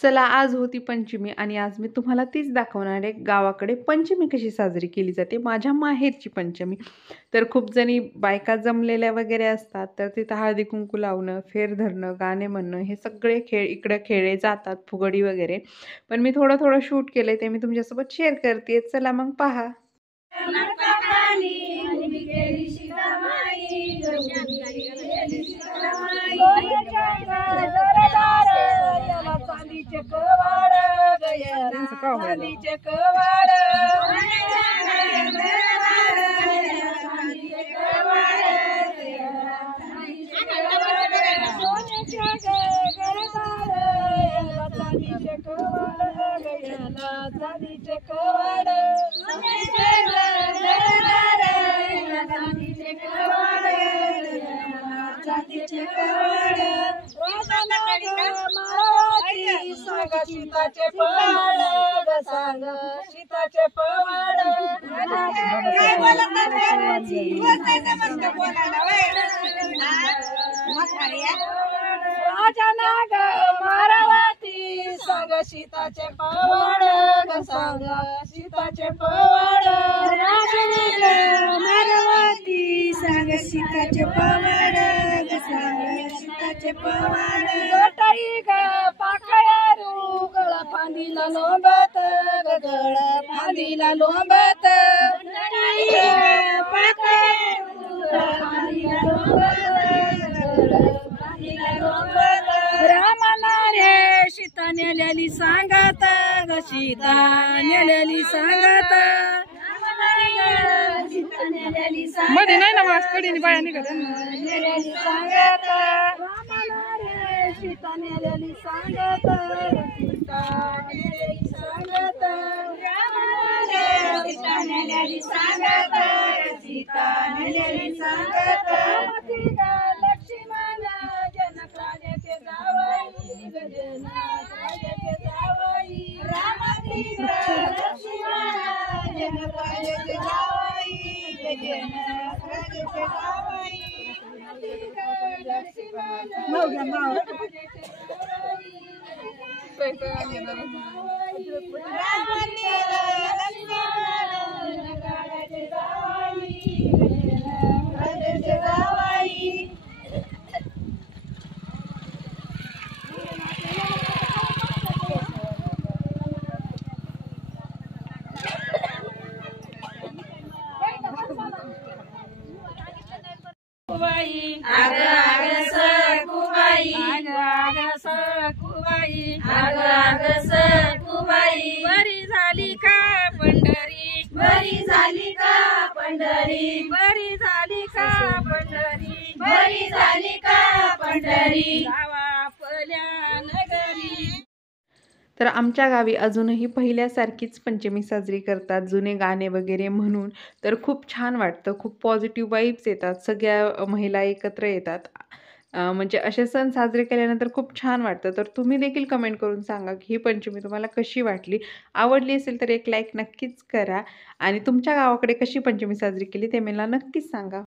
चला आज होती पंचमी आणि आज मी तुम्हाला तीच दाखवणार आहे गावाकडे पंचमी कशी साजरी केली जाते. माझ्या माहेरची पंचमी. तर खूप जणी बायका जमलेल्या वगैरे असतात, तर तिथं हळदी कुंकू लावणं, फेर धरणं, गाणे म्हणणं हे सगळे खेळ इकडे खेळले जातात, फुगडी वगैरे. पण मी थोडं थोडं शूट केलंय ते मी तुमच्यासोबत शेअर करते. चला मग पहा. चांदीचे कवाड गया चांदीचे कवाड सोन्याच्या गरदार चांदीचे कवाड गया चांदीचे कवाड सोन्याच्या गरदार चांदीचे कवाड चांदीचे कवाड सांग सीताचे पवाड सांग सीताचे पवाड राजा नाग मारावती सांग सीताचे पवाड सांग सीताचे पवाड राजा नाग मारावती सांग सीताचे पवाड सांग सीताचे पवाड गोटाई ग पाकळ्यारू गळा फांदीला लोंबत गळा फांदीला लोंबत रामाना रे सीता नेलेली सांगत ग सीता नेलेली सांगत मध्ये नाही ना वास कडीने बाया निघत नेलेली सांगत रामाना रे सीता नेलेली सांगत सीता नेलेली सांगत रामाना रे सीता नेलेली सांगत सीता नेलेली सांगत लक्ष्मण जनक राजाचे जावई जनक राजाचे जावई रामाची लक्ष्मण जनक राजाचे जावई जनक राजाचे जावई आग आग सखुबाई आग आग सखुबाई आग आग सखुबाई बरी झाली का पंढरी बरी झाली का पंढरी बरी झाली का पंढरी बरी झाली का पंढरी गावा आपल्या नगरी. तर आमच्या गावी अजूनही पहिल्यासारखीच पंचमी साजरी करतात, जुने गाणे वगैरे म्हणून. तर खूप छान वाटतं, खूप पॉझिटिव्ह वाईब्स येतात, सगळ्या महिला एकत्र येतात. म्हणजे असे सण साजरे केल्यानंतर खूप छान वाटतं. तर तुम्ही देखील कमेंट करून सांगा की ही पंचमी तुम्हाला कशी वाटली. आवडली असेल तर एक लाईक नक्कीच करा आणि तुमच्या गावाकडे कशी पंचमी साजरी केली ते मला नक्कीच सांगा.